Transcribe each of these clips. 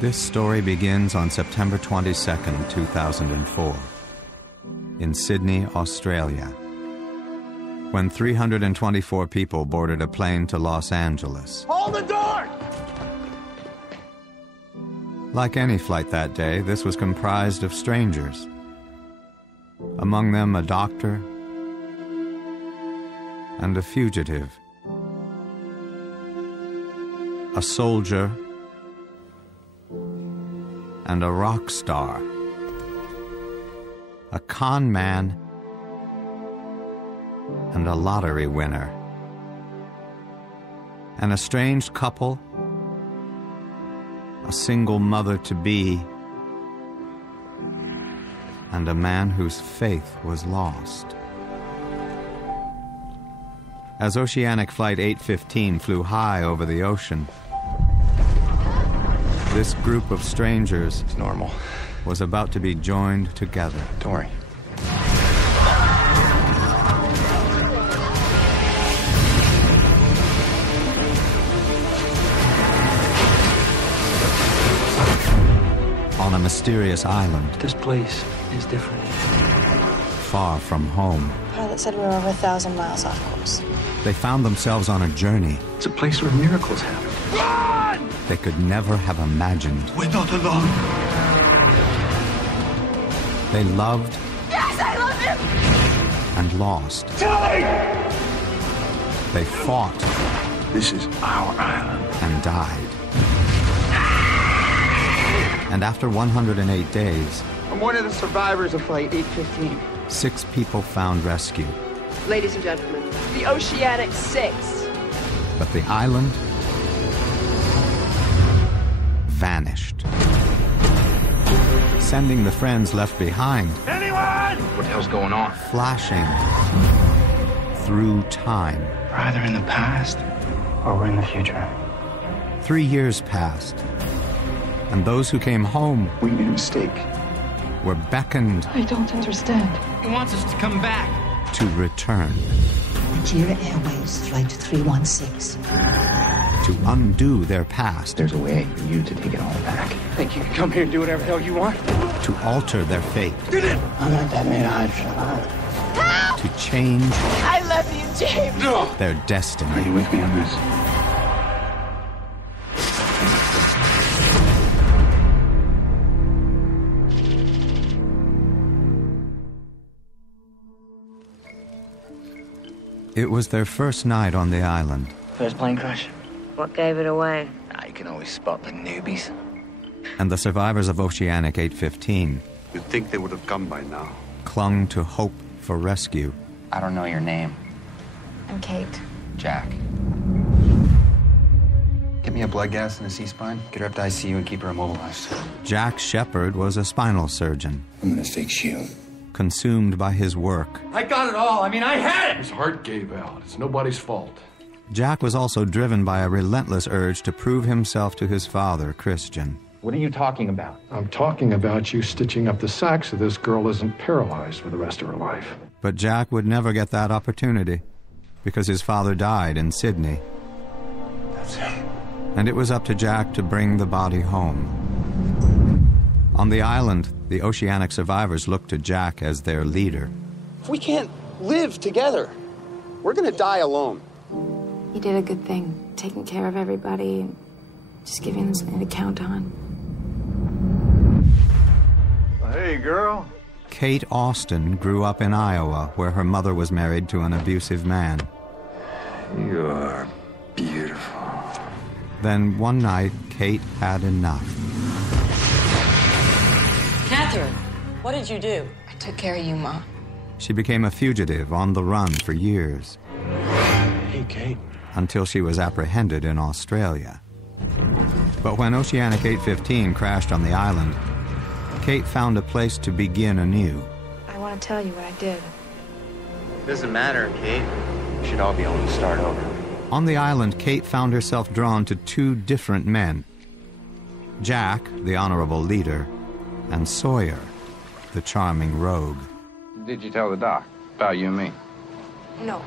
This story begins on September 22nd, 2004, in Sydney, Australia, when 324 people boarded a plane to Los Angeles. Hold the door! Like any flight that day, this was comprised of strangers. Among them, a doctor and a fugitive, a soldier and a rock star, a con man and a lottery winner, an estranged couple, a single mother-to-be, and a man whose faith was lost. As Oceanic Flight 815 flew high over the ocean, this group of strangers It's normal. was about to be joined together. Don't worry. On a mysterious island, This place is different. far from home. Pilot said we were over 1,000 miles off course. They found themselves on a journey It's a place where miracles happen. they could never have imagined. We're not alone. They loved Yes, I love him! and lost. They fought This is our island. and died. And after 108 days, I'm one of the survivors of Flight 815. 6 people found rescue. Ladies and gentlemen, the Oceanic 6. But the island vanished, sending the friends left behind What the hell's going on? flashing through time. We're either in the past or we're in the future. 3 years passed, and those who came home We made a mistake. were beckoned I don't understand. He wants us to come back. to return, Nigeria Airways Flight 316. to undo their past, There's a way for you to take it all back. Think you can come here and do whatever the hell you want? to alter their fate, I'm not that made hydrogen. to change I love you, James. their Are destiny. you with me on this? It was their first night on the island. First plane crash? What gave it away? You can always spot the newbies. And the survivors of Oceanic 815 You'd think they would have come by now. clung to hope for rescue. I don't know your name. I'm Kate. Jack. Get me a blood gas and a C-spine. Get her up to ICU and keep her immobilized. Jack Shepard was a spinal surgeon, I'm gonna fix you. consumed by his work. I got it all. I mean, I had it! His heart gave out. It's nobody's fault. Jack was also driven by a relentless urge to prove himself to his father, Christian. What are you talking about? I'm talking about you stitching up the sack so this girl isn't paralyzed for the rest of her life. But Jack would never get that opportunity because his father died in Sydney. That's him. And it was up to Jack to bring the body home. On the island, the Oceanic survivors looked to Jack as their leader. If we can't live together, we're gonna die alone. You did a good thing, taking care of everybody, and just giving them something to count on. Hey, girl. Kate Austin grew up in Iowa, where her mother was married to an abusive man. You are beautiful. Then one night, Kate had enough. Catherine, what did you do? I took care of you, Ma. She became a fugitive on the run for years, Hey, Kate. until she was apprehended in Australia. But when Oceanic 815 crashed on the island, Kate found a place to begin anew. I want to tell you what I did. Doesn't matter, Kate. We should all be able to start over. On the island, Kate found herself drawn to 2 different men. Jack, the honorable leader, and Sawyer, the charming rogue. Did you tell the doc about you and me? No,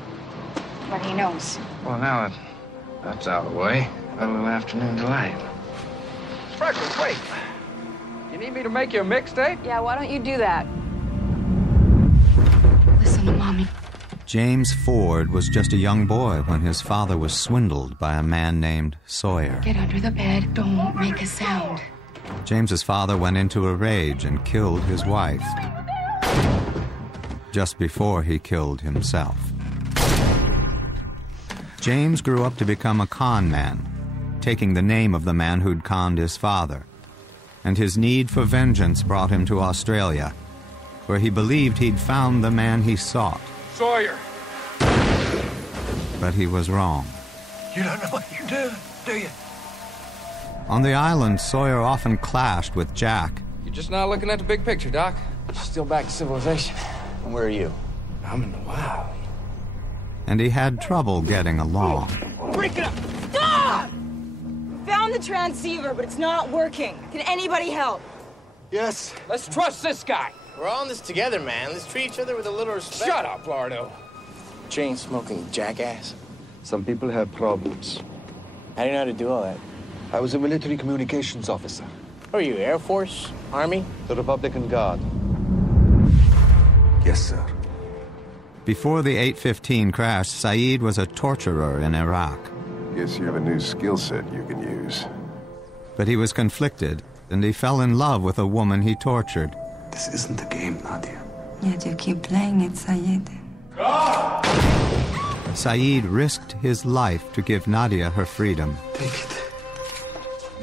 but he knows. Well, now that that's out of the way, a little afternoon delight. Freckles, wait. You need me to make you a mixtape? Yeah, why don't you do that? Listen to Mommy. James Ford was just a young boy when his father was swindled by a man named Sawyer. Get under the bed. Don't make a sound. James's father went into a rage and killed his wife just before he killed himself. James grew up to become a con man, taking the name of the man who'd conned his father. And his need for vengeance brought him to Australia, where he believed he'd found the man he sought. Sawyer! But he was wrong. You don't know what you're doing, do you? On the island, Sawyer often clashed with Jack. You're just not looking at the big picture, Doc. Still back to civilization. And where are you? I'm in the wild. And he had trouble getting along. Break it up! Stop! Found the transceiver, but it's not working. Can anybody help? Yes. Let's trust this guy. We're all in this together, man. Let's treat each other with a little respect. Shut up, Lardo. Chain-smoking jackass. Some people have problems. How do you know how to do all that? I was a military communications officer. Who are you, Air Force? Army? The Republican Guard. Yes, sir. Before the 815 crash, Saeed was a torturer in Iraq. Guess you have a new skill set you can use. But he was conflicted, and he fell in love with a woman he tortured. This isn't a game, Nadia. Yet you keep playing it, Saeed. Saeed risked his life to give Nadia her freedom. Take it.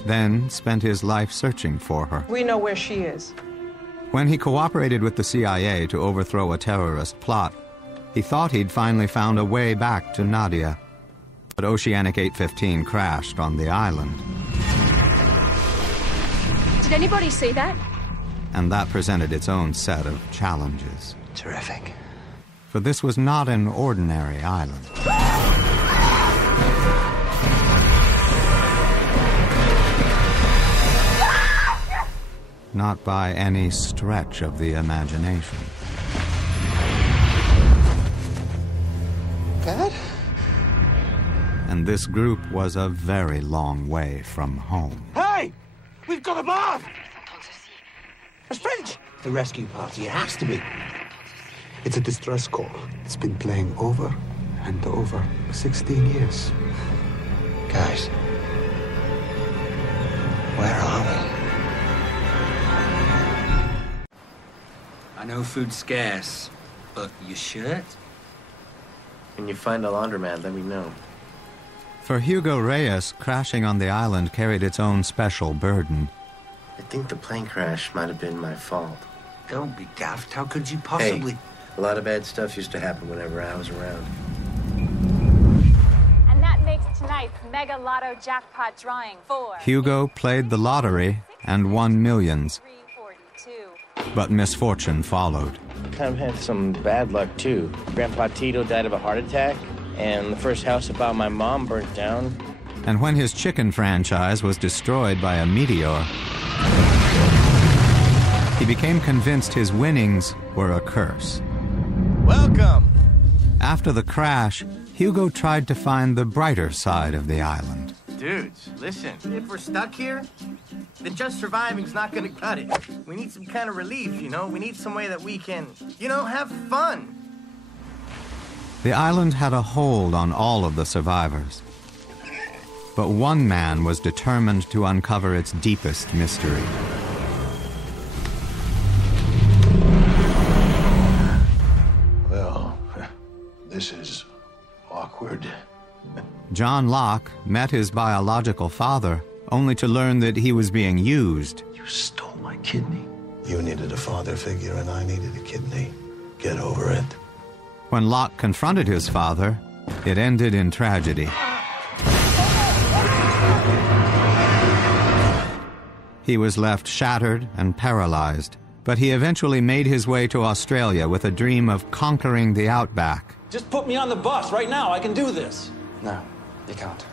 Then spent his life searching for her. We know where she is. When he cooperated with the CIA to overthrow a terrorist plot, he thought he'd finally found a way back to Nadia. But Oceanic 815 crashed on the island. Did anybody see that? And that presented its own set of challenges. Terrific. For this was not an ordinary island. Not by any stretch of the imagination. Dad? And this group was a very long way from home. Hey! We've got a bomb! A French! The rescue party, it has to be. It's a distress call. It's been playing over and over for 16 years. Guys, where are we? I know food's scarce, but your shirt? When you find a laundromat, let me know. For Hugo Reyes, crashing on the island carried its own special burden. I think the plane crash might have been my fault. Don't be daft. How could you possibly... Hey, a lot of bad stuff used to happen whenever I was around. And that makes tonight's Mega Lotto jackpot drawing 4. Hugo played the lottery and won millions. But misfortune followed. Kind of had some bad luck, too. Grandpa Tito died of a heart attack, and the first house about my mom burnt down. And when his chicken franchise was destroyed by a meteor, he became convinced his winnings were a curse. Welcome! After the crash, Hugo tried to find the brighter side of the island. Dudes, listen, if we're stuck here, then just surviving's not gonna cut it. We need some kind of relief, you know? We need some way that we can, have fun. The island had a hold on all of the survivors. But one man was determined to uncover its deepest mystery. Well, this is awkward. John Locke met his biological father only to learn that he was being used. You stole my kidney. You needed a father figure and I needed a kidney. Get over it. When Locke confronted his father, it ended in tragedy. He was left shattered and paralyzed, but he eventually made his way to Australia with a dream of conquering the outback. Just put me on the bus right now. I can do this. No, you can't.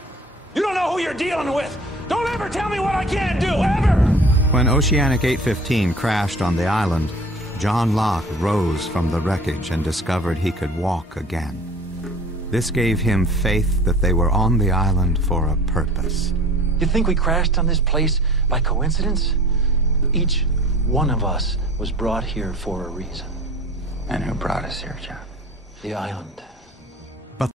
You don't know who you're dealing with. Don't ever tell me what I can't do, ever! When Oceanic 815 crashed on the island, John Locke rose from the wreckage and discovered he could walk again. This gave him faith that they were on the island for a purpose. You think we crashed on this place by coincidence? Each one of us was brought here for a reason. And who brought us here, Jeff? The island.